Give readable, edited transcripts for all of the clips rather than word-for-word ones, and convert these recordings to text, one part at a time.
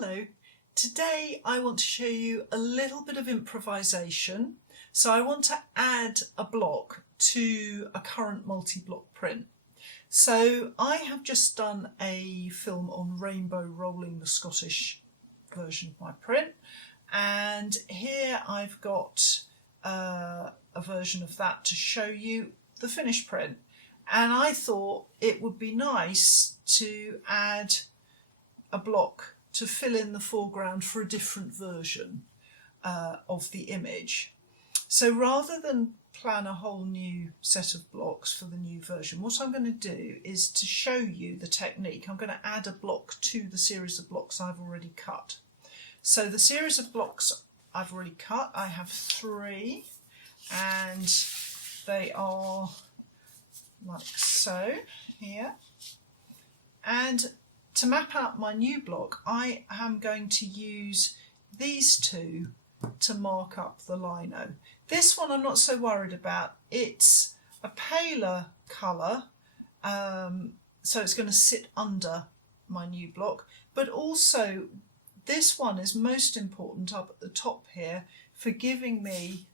Hello, today I want to show you a little bit of improvisation. So I want to add a block to a current multi-block print. So I have just done a film on rainbow rolling, the Scottish version of my print, and here I've got a version of that to show you the finished print. And I thought it would be nice to add a block to fill in the foreground for a different version of the image. So rather than plan a whole new set of blocks for the new version, what I'm going to do is to show you the technique. I'm going to add a block to the series of blocks I've already cut. So the series of blocks I've already cut, I have 3, and they are like so here. And to map out my new block, I am going to use these 2 to mark up the lino. This one I'm not so worried about. It's a paler colour, so it's going to sit under my new block. But also, this one is most important up at the top here for giving me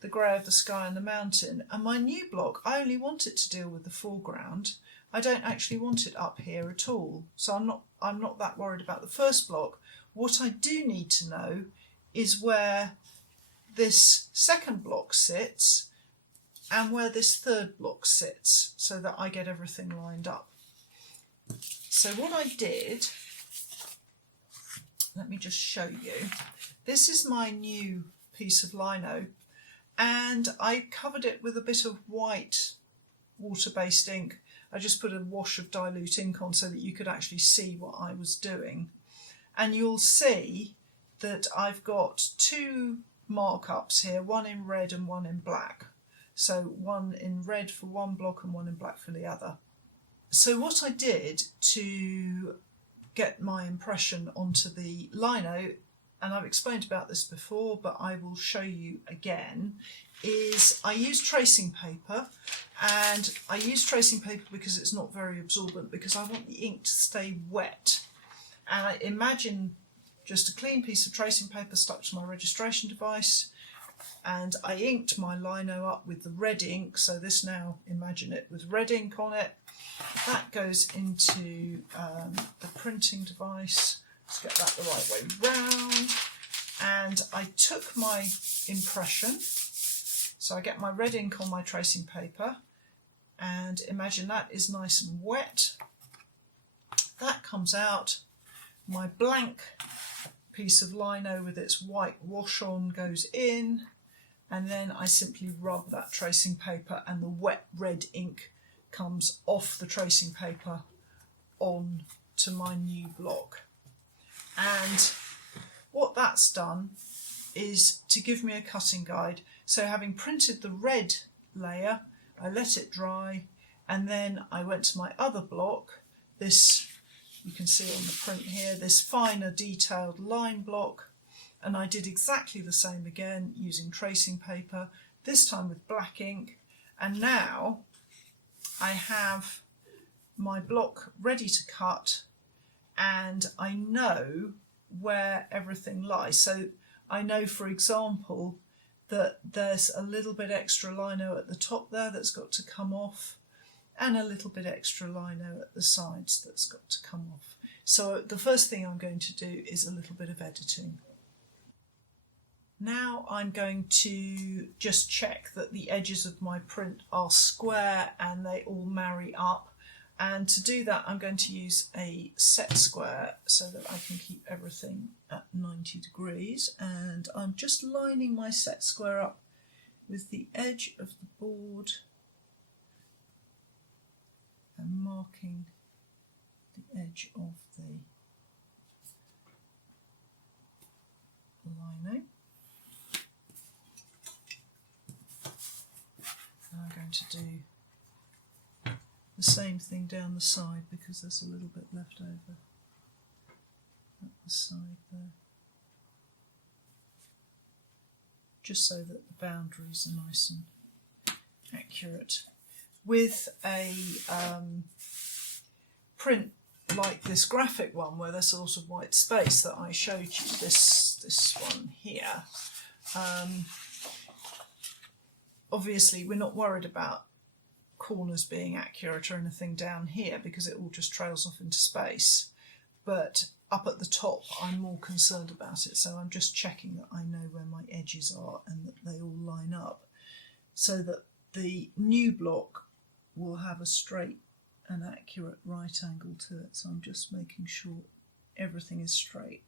the grey of the sky and the mountain. And my new block, I only want it to deal with the foreground. I don't actually want it up here at all. So I'm not that worried about the first block. What I do need to know is where this second block sits and where this third block sits, so that I get everything lined up. So what I did, let me just show you. This is my new piece of lino, and I covered it with a bit of white water-based ink. I just put a wash of dilute ink on so that you could actually see what I was doing. And you'll see that I've got 2 markups here, one in red and one in black. So one in red for one block and one in black for the other. So what I did to get my impression onto the lino, and I've explained about this before, but I will show you again, is I use tracing paper. And I use tracing paper because it's not very absorbent, because I want the ink to stay wet. And I imagine just a clean piece of tracing paper stuck to my registration device, and I inked my lino up with the red ink. So this now, imagine it with red ink on it. That goes into the printing device. Let's get that the right way round. And I took my impression. So I get my red ink on my tracing paper, and imagine that is nice and wet. That comes out. My blank piece of lino with its white wash on goes in, and then I simply rub that tracing paper, and the wet red ink comes off the tracing paper on to my new block. And what that's done is to give me a cutting guide. So having printed the red layer, I let it dry, and then I went to my other block, this you can see on the print here, this finer detailed line block, and I did exactly the same again using tracing paper, this time with black ink. And now I have my block ready to cut, and I know where everything lies. So I know, for example, that there's a little bit extra lino at the top there that's got to come off, and a little bit extra lino at the sides that's got to come off. So the first thing I'm going to do is a little bit of editing. Now I'm going to just check that the edges of my print are square and they all marry up. And to do that, I'm going to use a set square so that I can keep everything at 90 degrees. And I'm just lining my set square up with the edge of the board and marking the edge of the lino. And I'm going to do the same thing down the side, because there's a little bit left over at the side there, just so that the boundaries are nice and accurate. With a print like this graphic one where there's a lot of white space that I showed you, this one here. Obviously we're not worried about corners being accurate or anything down here because it all just trails off into space, but up at the top I'm more concerned about it, so I'm just checking that I know where my edges are and that they all line up so that the new block will have a straight and accurate right angle to it. So I'm just making sure everything is straight.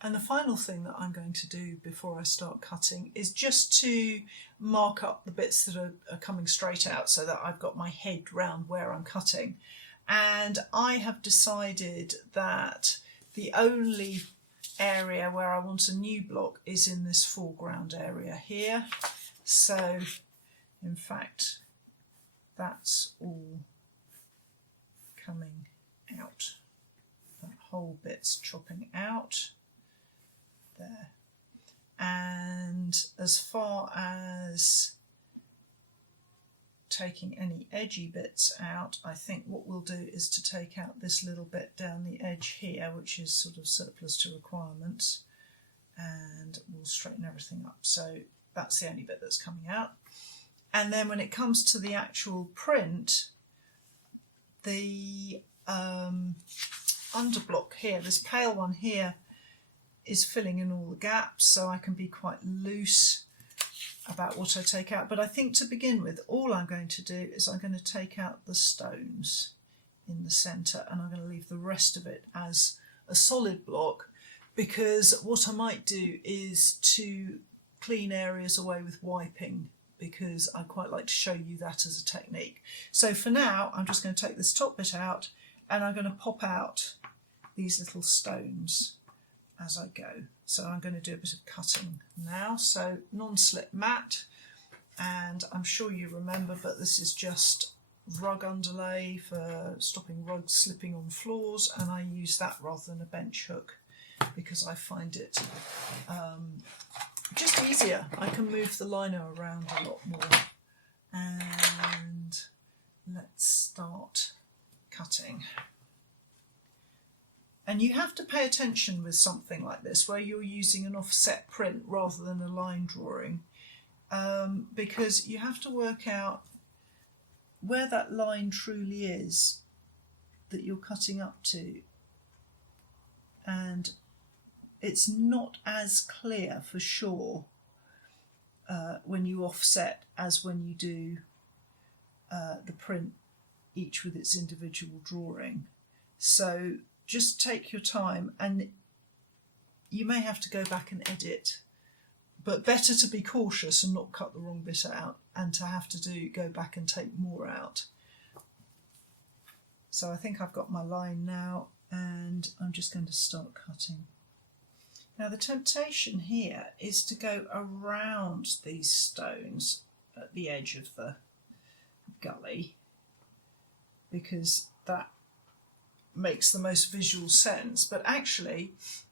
And the final thing that I'm going to do before I start cutting is just to mark up the bits that are coming straight out so that I've got my head round where I'm cutting. And I have decided that the only area where I want a new block is in this foreground area here. So in fact that's all coming out. That whole bit's chopping out there. And as far as taking any edgy bits out, I think what we'll do is to take out this little bit down the edge here, which is sort of surplus to requirements, and we'll straighten everything up. So that's the only bit that's coming out. And then when it comes to the actual print, the underblock here, this pale one here, is filling in all the gaps, so I can be quite loose about what I take out. But I think to begin with, all I'm going to do is I'm going to take out the stones in the centre, and I'm going to leave the rest of it as a solid block, because what I might do is to clean areas away with wiping, because I quite like to show you that as a technique. So for now, I'm just going to take this top bit out, and I'm going to pop out these little stones as I go. So I'm going to do a bit of cutting now. So non-slip mat, and I'm sure you remember, but this is just rug underlay for stopping rugs slipping on floors, and I use that rather than a bench hook because I find it just easier. I can move the lino around a lot more. And let's start cutting. And you have to pay attention with something like this where you're using an offset print rather than a line drawing, because you have to work out where that line truly is that you're cutting up to, and it's not as clear for sure when you offset as when you do the print each with its individual drawing. So just take your time, and you may have to go back and edit, but better to be cautious and not cut the wrong bit out and to have to go back and take more out. So I think I've got my line now, and I'm just going to start cutting. Now the temptation here is to go around these stones at the edge of the gully, because that makes the most visual sense. But actually,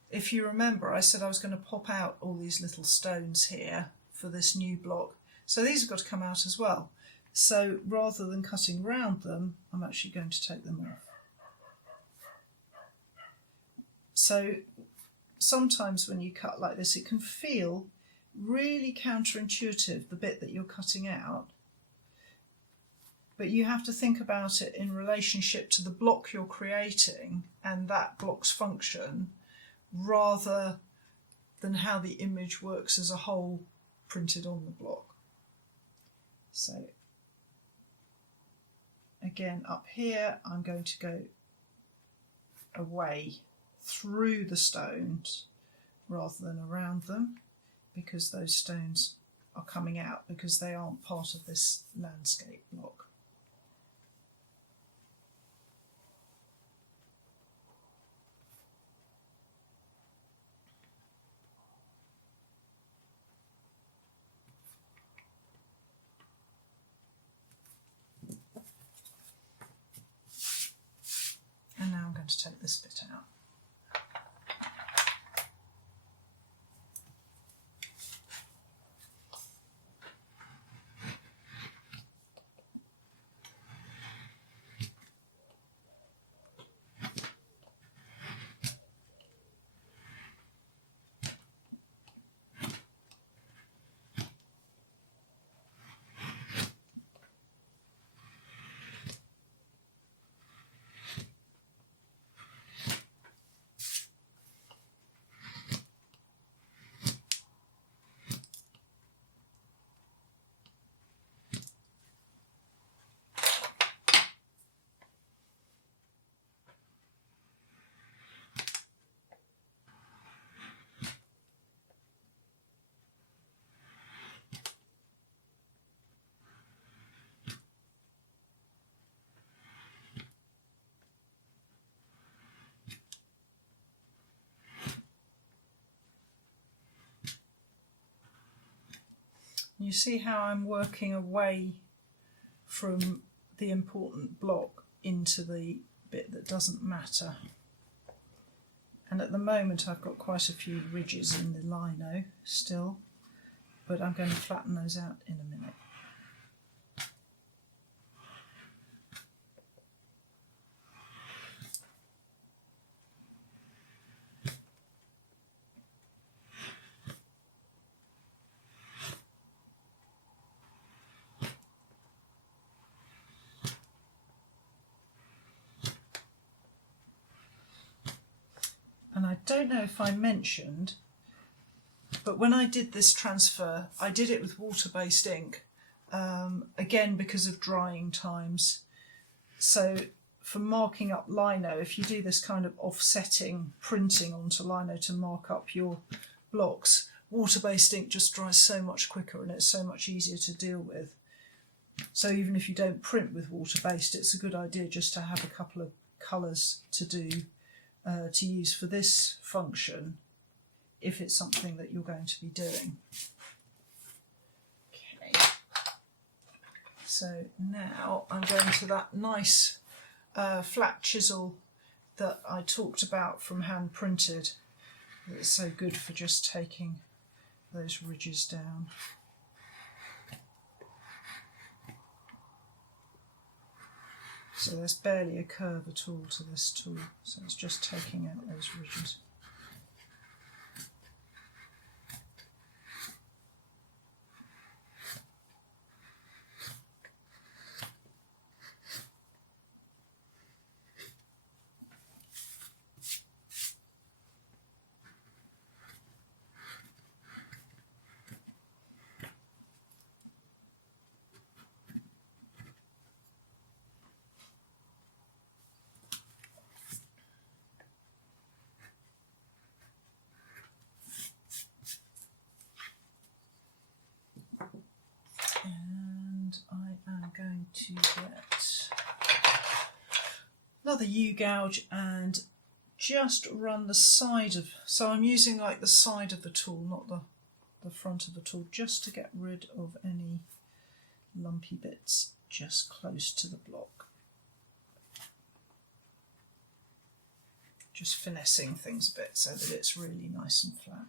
if you remember, I said I was going to pop out all these little stones here for this new block. So these have got to come out as well. So rather than cutting round them, I'm actually going to take them off. So sometimes when you cut like this, it can feel really counterintuitive, the bit that you're cutting out. But you have to think about it in relationship to the block you're creating and that block's function, rather than how the image works as a whole printed on the block. So again, up here, I'm going to go away through the stones rather than around them, because those stones are coming out because they aren't part of this landscape block. And now I'm going to take this bit out. you see how I'm working away from the important block into the bit that doesn't matter. And at the moment I've got quite a few ridges in the lino still, but I'm going to flatten those out in a minute. And I don't know if I mentioned, but when I did this transfer, I did it with water-based ink, again because of drying times. So for marking up lino, if you do this kind of offsetting printing onto lino to mark up your blocks, water-based ink just dries so much quicker and it's so much easier to deal with. So even if you don't print with water-based, it's a good idea just to have a couple of colours to do. To use for this function if it's something that you're going to be doing. Okay, so now I'm going to that nice flat chisel that I talked about from hand printed. It's so good for just taking those ridges down. So there's barely a curve at all to this tool, so it's just taking out those ridges. And I am going to get another U-gouge and just run the side of, so I'm using like the side of the tool, not the front of the tool, just to get rid of any lumpy bits just close to the block. Just finessing things a bit so that it's really nice and flat.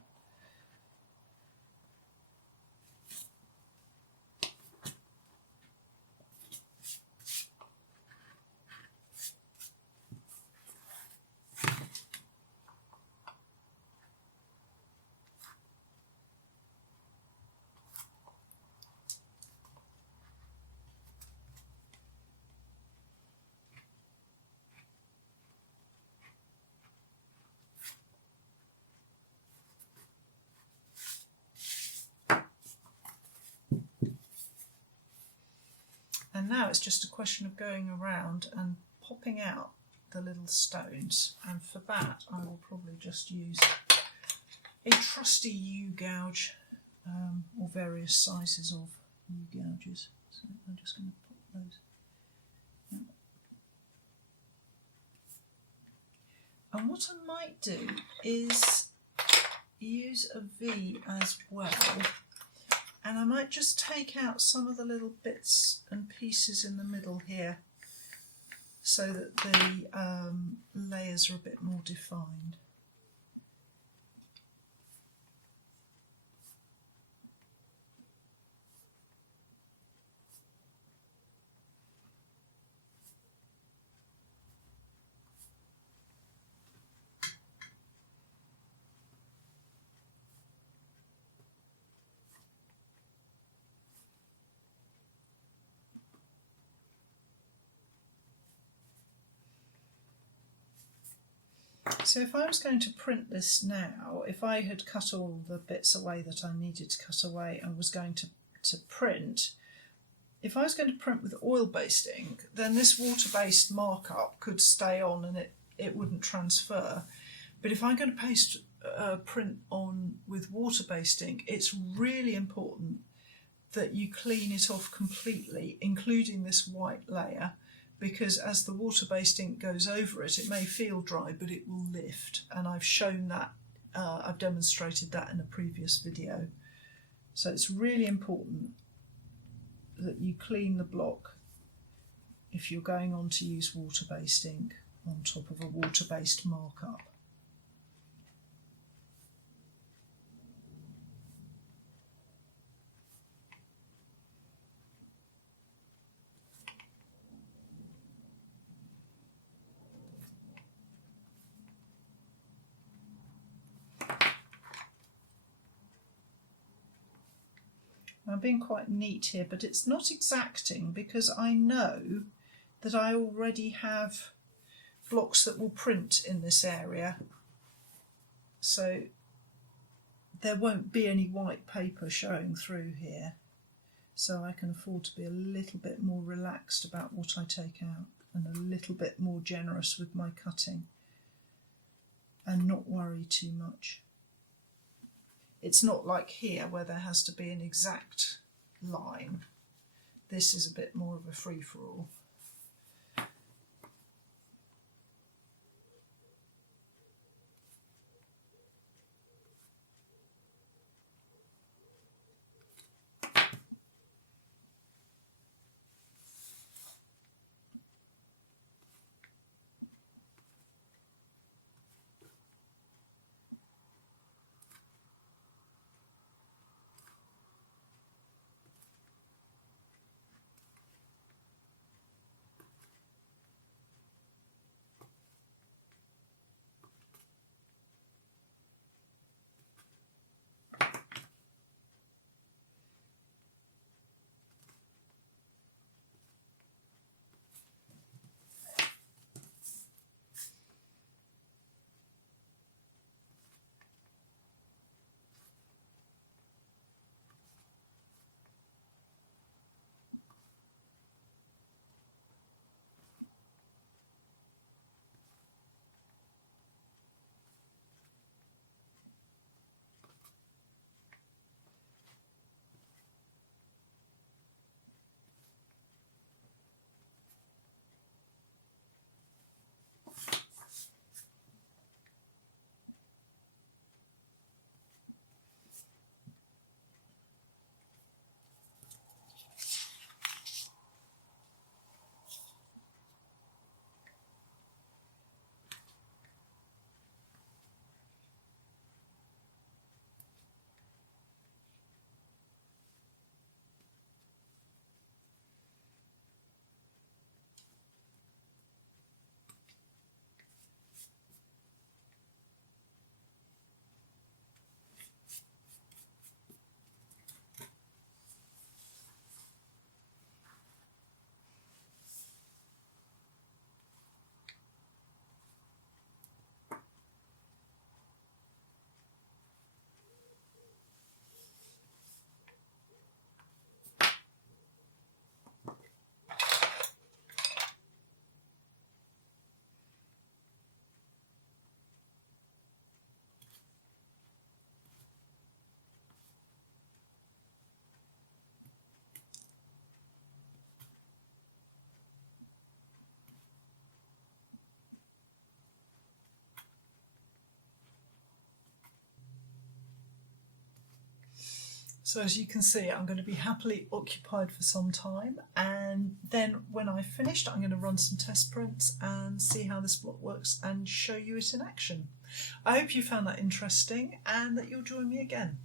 And now it's just a question of going around and popping out the little stones, and for that I will probably just use a trusty U-gouge or various sizes of U-gouges. So I'm just going to pop those out. And what I might do is use a V as well. And I might just take out some of the little bits and pieces in the middle here so that the layers are a bit more defined. So if I was going to print this now, if I had cut all the bits away that I needed to cut away and was going to print, if I was going to print with oil-based ink, then this water-based markup could stay on and it wouldn't transfer. But if I'm going to print on with water-based ink, it's really important that you clean it off completely, including this white layer, because as the water-based ink goes over it, it may feel dry, but it will lift. And I've shown that, I've demonstrated that in a previous video. So it's really important that you clean the block if you're going on to use water-based ink on top of a water-based markup. I'm being quite neat here, but it's not exacting because I know that I already have blocks that will print in this area, so there won't be any white paper showing through here, so I can afford to be a little bit more relaxed about what I take out and a little bit more generous with my cutting and not worry too much. It's not like here where there has to be an exact line. This is a bit more of a free-for-all. So as you can see, I'm going to be happily occupied for some time, and then when I've finished I'm going to run some test prints and see how this block works and show you it in action. I hope you found that interesting and that you'll join me again.